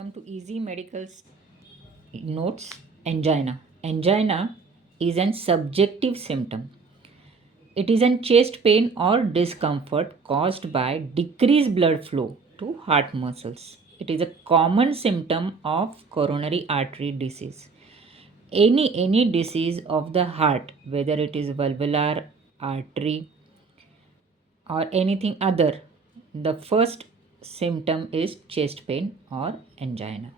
Come to easy medical notes. Angina. Angina is an subjective symptom. It is an chest pain or discomfort caused by decreased blood flow to heart muscles. It is a common symptom of coronary artery disease. Any disease of the heart, whether it is valvular, artery, or anything other, the first symptom is chest pain or angina.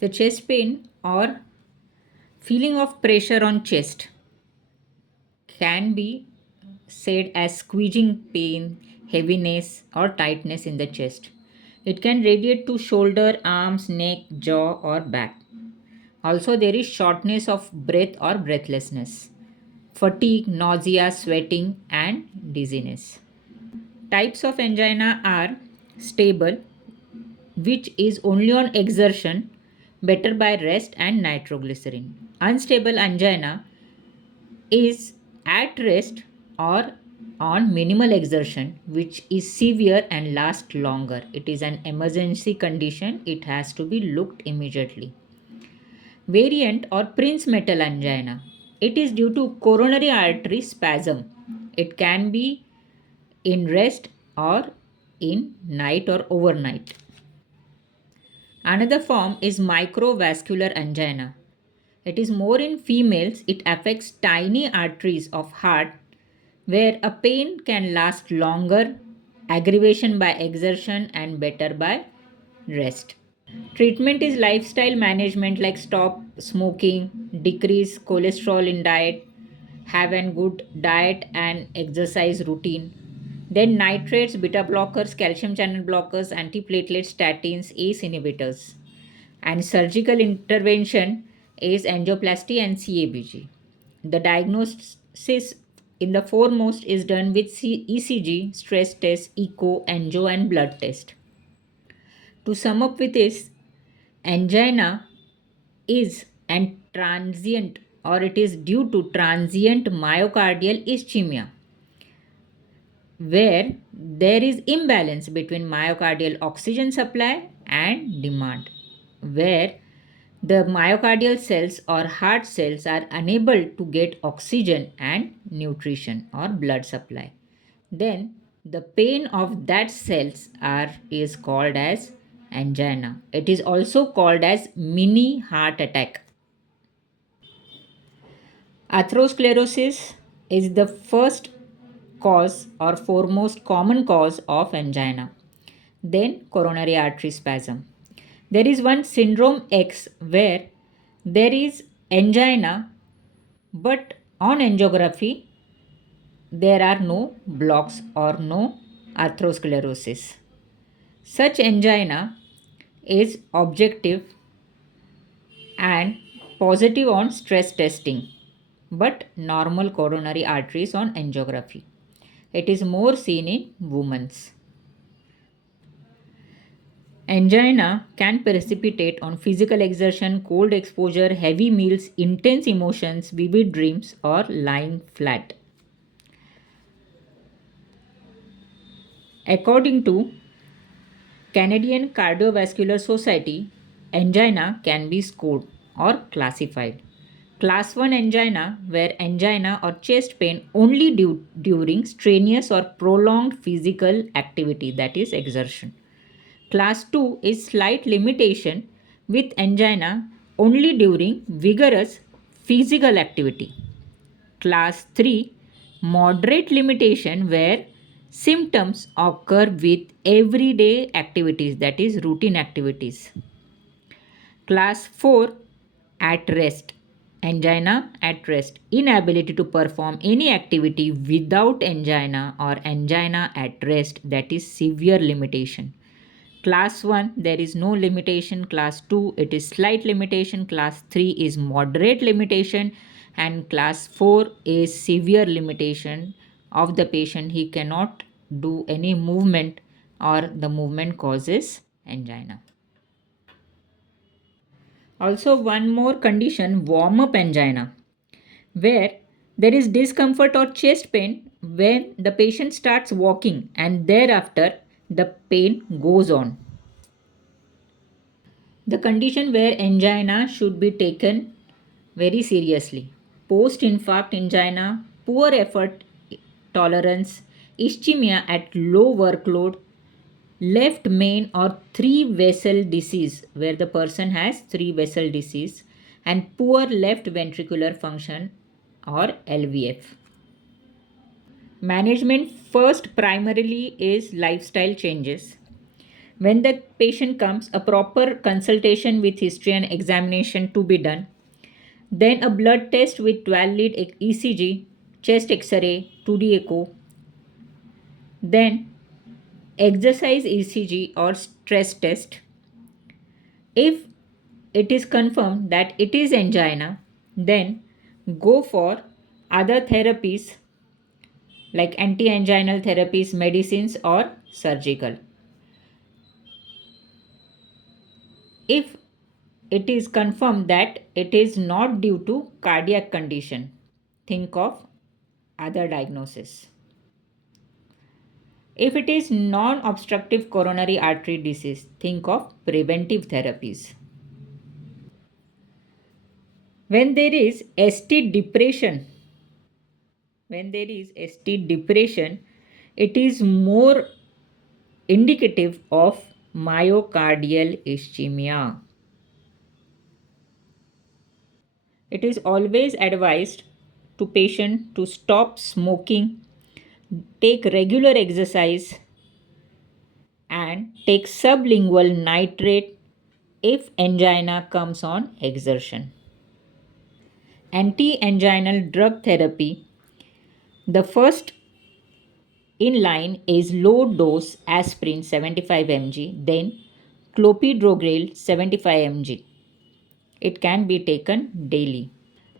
The chest pain or feeling of pressure on chest can be said as squeezing pain, heaviness, or tightness in the chest. It can radiate to shoulder, arms, neck, jaw, or back. Also, there is shortness of breath or breathlessness, fatigue, nausea, sweating, and dizziness. Types of angina are stable, which is only on exertion, better by rest and nitroglycerin. Unstable angina is at rest or on minimal exertion, which is severe and lasts longer. It is an emergency condition, it has to be looked immediately. Variant or Prince metal angina. It is due to coronary artery spasm. It can be in rest or in night or overnight. Another form is microvascular angina. It is more in females. It affects tiny arteries of heart where a pain can last longer, aggravation by exertion and better by rest. Treatment is lifestyle management like stop smoking, decrease cholesterol in diet, have a good diet and exercise routine. Then nitrates, beta blockers, calcium channel blockers, antiplatelet statins, ACE inhibitors. And surgical intervention is angioplasty and CABG. The diagnosis in the foremost is done with ECG, stress test, echo, angio, and blood test. To sum up with this, angina is an transient or it is due to transient myocardial ischemia where there is imbalance between myocardial oxygen supply and demand, where the myocardial cells or heart cells are unable to get oxygen and nutrition or blood supply. Then the pain of that cells are is called as angina. It is also called as mini heart attack. Atherosclerosis is the first cause or foremost common cause of angina. Then coronary artery spasm. There is one syndrome X where there is angina, but on angiography there are no blocks or no atherosclerosis. Such angina is objective and positive on stress testing, but normal coronary arteries on angiography. It is more seen in women. Angina can precipitate on physical exertion, cold exposure, heavy meals, intense emotions, vivid dreams, or lying flat. According to Canadian Cardiovascular Society, angina can be scored or classified. Class 1 angina, where angina or chest pain only during strenuous or prolonged physical activity, that is exertion. Class 2 is slight limitation with angina only during vigorous physical activity. Class 3 moderate limitation where symptoms occur with everyday activities, that is routine activities. Class 4 at rest, angina at rest, inability to perform any activity without angina or angina at rest, that is severe limitation. Class 1 there is no limitation, class 2 it is slight limitation, class 3 is moderate limitation, and class 4 is severe limitation of the patient. He cannot do any movement or the movement causes angina. Also one more condition, warm up angina, where there is discomfort or chest pain when the patient starts walking and thereafter the pain goes on. The condition where angina should be taken very seriously. Post infarct angina, poor effort tolerance, ischemia at low workload, left main or three vessel disease, where the person has three vessel disease, and poor left ventricular function or LVF. Management first primarily is lifestyle changes. When the patient comes, a proper consultation with history and examination to be done. Then a blood test with 12 lead ECG, chest X-ray, 2D echo. Then exercise ECG or stress test. If it is confirmed that it is angina, then go for other therapies like anti-anginal therapies, medicines, or surgical. If it is confirmed that it is not due to cardiac condition, think of other diagnosis. If it is non-obstructive coronary artery disease, think of preventive therapies. When there is ST depression, it is more indicative of myocardial ischemia. It is always advised to patient to stop smoking, take regular exercise, and take sublingual nitrate if angina comes on exertion. Anti-anginal drug therapy, the first in line is low dose aspirin 75 mg, then clopidogrel 75 mg. It can be taken daily.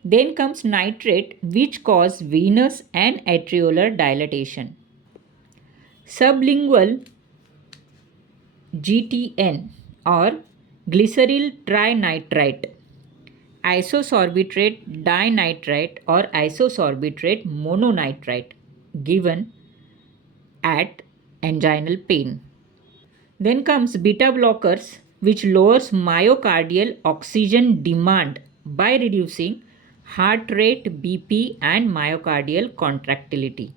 Then comes nitrate, which cause venous and atriolar dilatation. Sublingual GTN or glyceryl trinitrate, isosorbitrate dinitrate or isosorbitrate mononitrate given at anginal pain. Then comes beta blockers, which lowers myocardial oxygen demand by reducing heart rate, BP, and myocardial contractility.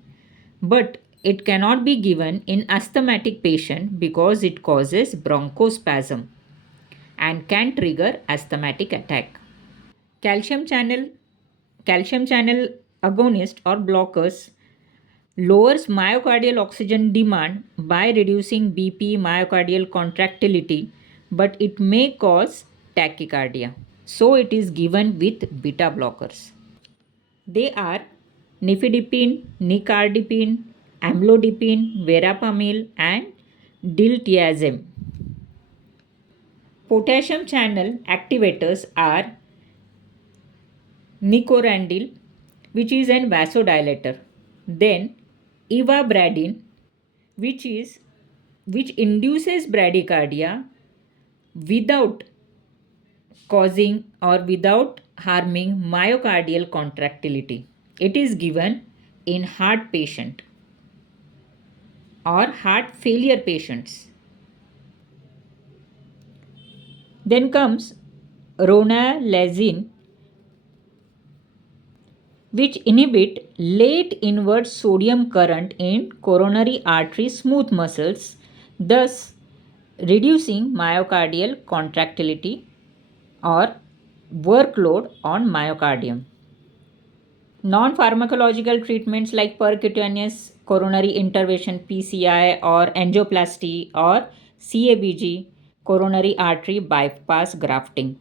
But it cannot be given in asthmatic patient because it causes bronchospasm and can trigger asthmatic attack. Calcium channel calcium channel agonist or blockers lowers myocardial oxygen demand by reducing BP, myocardial contractility, but it may cause tachycardia. So it is given with beta blockers. They are nifedipine, nicardipine, amlodipine, verapamil, and diltiazem. Potassium channel activators are nicorandil, which is an vasodilator. Then ivabradine, which is which induces bradycardia without causing or without harming myocardial contractility. It is given in heart patient or heart failure patients. Then comes ronalazine, which inhibit late inward sodium current in coronary artery smooth muscles, thus reducing myocardial contractility or workload on myocardium. Non pharmacological treatments like percutaneous coronary intervention PCI or angioplasty or CABG, coronary artery bypass grafting.